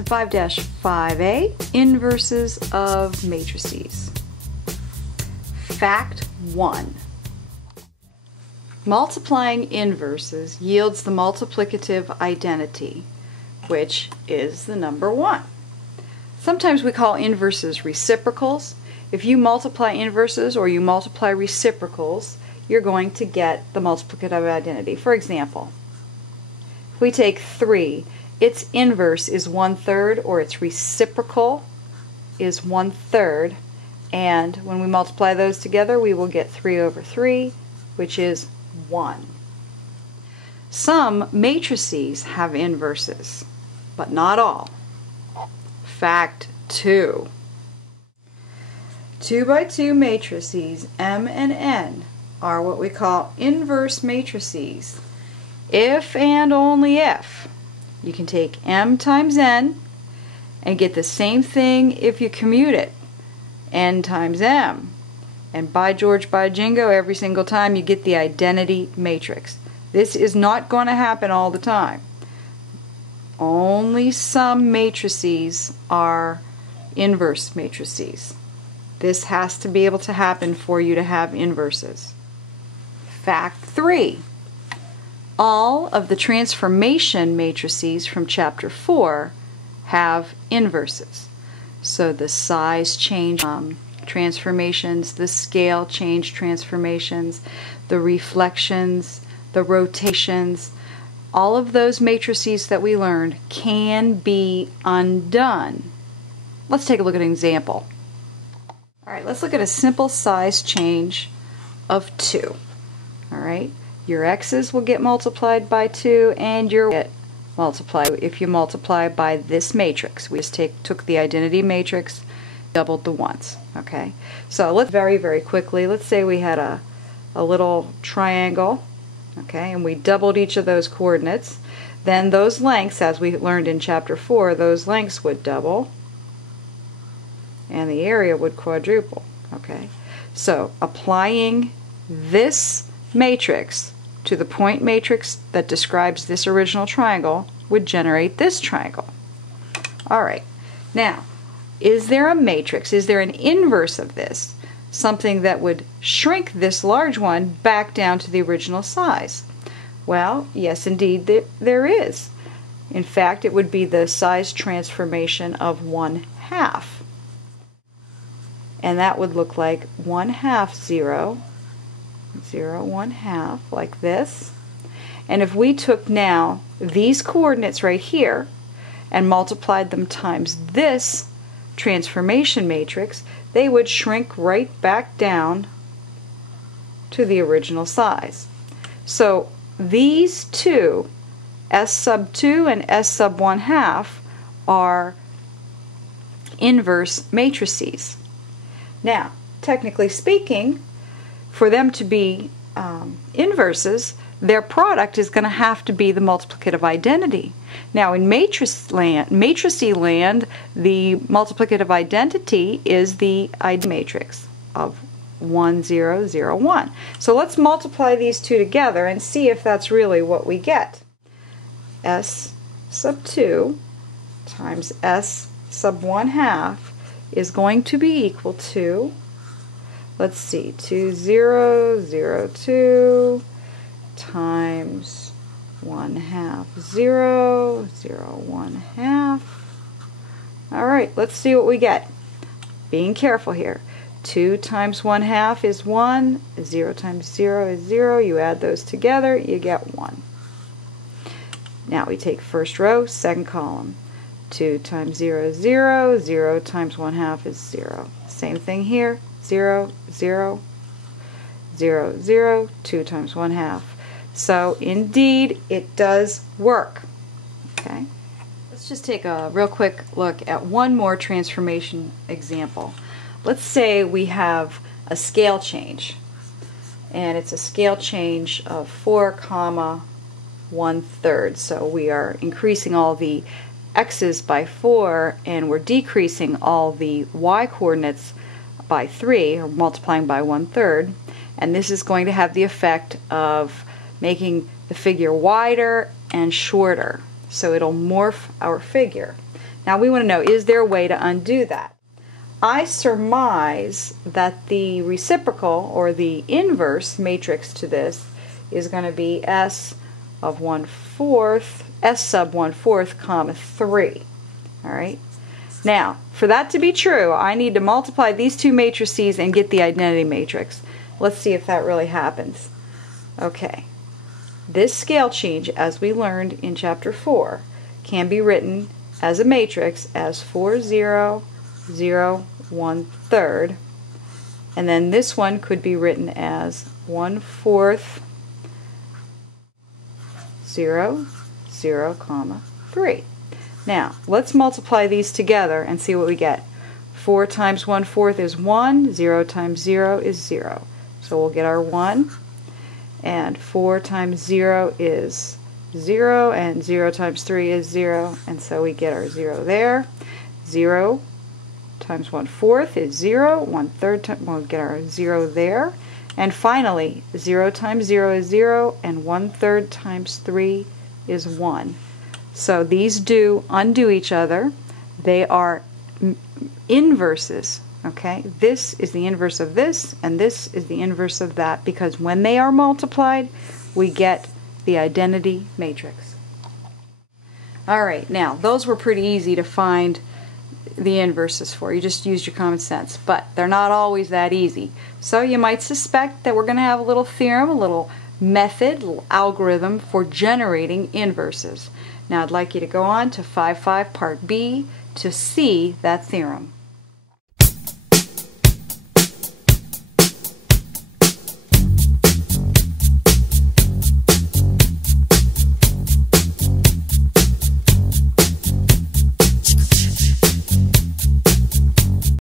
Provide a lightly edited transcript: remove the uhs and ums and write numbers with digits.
Lesson 5-5A, Inverses of Matrices. Fact 1. Multiplying inverses yields the multiplicative identity, which is the number 1. Sometimes we call inverses reciprocals. If you multiply inverses or you multiply reciprocals, you're going to get the multiplicative identity. For example, if we take 3, its inverse is 1/3, or its reciprocal is 1/3, and when we multiply those together we will get 3/3, which is 1. Some matrices have inverses, but not all. Fact 2. 2x2 matrices M and N are what we call inverse matrices if and only if you can take M times N and get the same thing if you commute it, N times M. And by George, by Jingo, every single time you get the identity matrix. This is not going to happen all the time. Only some matrices are inverse matrices. This has to be able to happen for you to have inverses. Fact 3. All of the transformation matrices from Chapter 4 have inverses. So the size change transformations, the scale change transformations, the reflections, the rotations, all of those matrices that we learned can be undone. Let's take a look at an example. Alright, let's look at a simple size change of 2. Alright, your x's will get multiplied by 2 and your get multiplied if you multiply by this matrix. We just took the identity matrix, doubled the ones. Okay, so let's very quickly, let's say we had a little triangle, okay, and we doubled each of those coordinates. Then those lengths, as we learned in Chapter 4, those lengths would double and the area would quadruple. Okay, so applying this matrix to the point matrix that describes this original triangle would generate this triangle. Alright, now is there a matrix, is there an inverse of this, something that would shrink this large one back down to the original size? Well, yes indeed there is. In fact, it would be the size transformation of 1/2. And that would look like 1/2, 0, 0, 1/2, like this. And if we took now these coordinates right here and multiplied them times this transformation matrix, they would shrink right back down to the original size. So these two, S sub 2 and S sub 1/2, are inverse matrices. Now, technically speaking, for them to be inverses, their product is going to have to be the multiplicative identity. Now, in matrice land, the multiplicative identity is the ID matrix of 1, 0, 0, 1. So let's multiply these two together and see if that's really what we get. S sub 2 times S sub 1/2 is going to be equal to, let's see, 2, 0, 0, 2 times 1/2, 0, 0, 1/2. Alright, let's see what we get. Being careful here. 2 times 1/2 is 1, 0 times 0 is 0, you add those together, you get 1. Now we take first row, second column. 2 times 0 is 0, 0 times 1/2 is 0. Same thing here, 0, 0, 0, 0, 2 times 1/2. So indeed it does work. Okay, let's just take a real quick look at one more transformation example. Let's say we have a scale change, and it's a scale change of 4, 1/3. So we are increasing all the x's by 4 and we're decreasing all the y coordinates by 3, or multiplying by 1/3, and this is going to have the effect of making the figure wider and shorter, so it'll morph our figure. Now we want to know, is there a way to undo that? I surmise that the reciprocal or the inverse matrix to this is going to be S of 1/4, S sub 1/4, comma 3. All right. Now, for that to be true, I need to multiply these two matrices and get the identity matrix. Let's see if that really happens. Okay. This scale change, as we learned in chapter 4, can be written as a matrix as 4, 0, 0, 1/3, and then this one could be written as 1/4, 0, 0, comma 3. Now, let's multiply these together and see what we get. 4 times 1/4 is 1, 0 times 0 is 0. So we'll get our 1, and 4 times 0 is 0, and 0 times 3 is 0, and so we get our 0 there. 0 times 1/4 is 0, 1/3, we'll get our 0 there. And finally, 0 times 0 is 0, and 1/3 times 3 is 1. So these do undo each other. They are inverses. Okay, this is the inverse of this, and this is the inverse of that, because when they are multiplied, we get the identity matrix. All right, now those were pretty easy to find the inverses for. You just used your common sense, but they're not always that easy. So you might suspect that we're going to have a little theorem, a little method, a little algorithm for generating inverses. Now I'd like you to go on to 5.5 Part B to see that theorem.